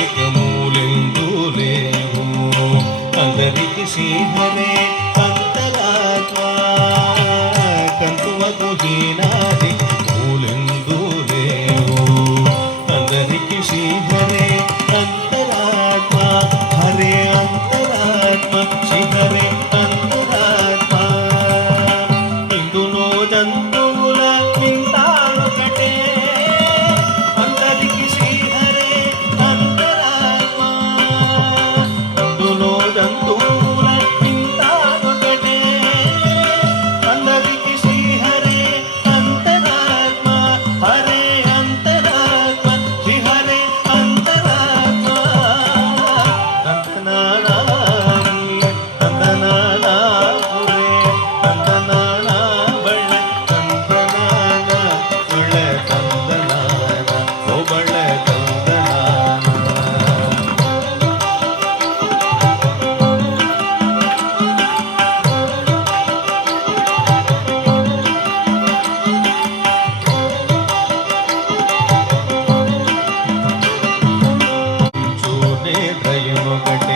ఇక మూలెందు లేవు అందరికి శ్రీహరే అంతరాత్మ కంతువకు హీనాది మూలెందు లేవు అందరికి శ్రీహరే అంతరాత్మ హరే అంతరాత్మ శ్రీహరే అంతరాత్మ ఇందులో జంతువుల వింతానొకటే అందరికి శ్రీహరే అంతరాత్మ ఇందులో జంతువుల వింతానొకటే అందరికి శ్రీహరే అంతరాత్మ హరే అంతరాత్మ శ్రీహరే అంతరాత్మ తందనానాని తందనానా పురే తందనానా బళ్ళ తందనానా బళ్ళ తందనానా ఓ బళ్ళ తందనానా చూడే దయమొకటి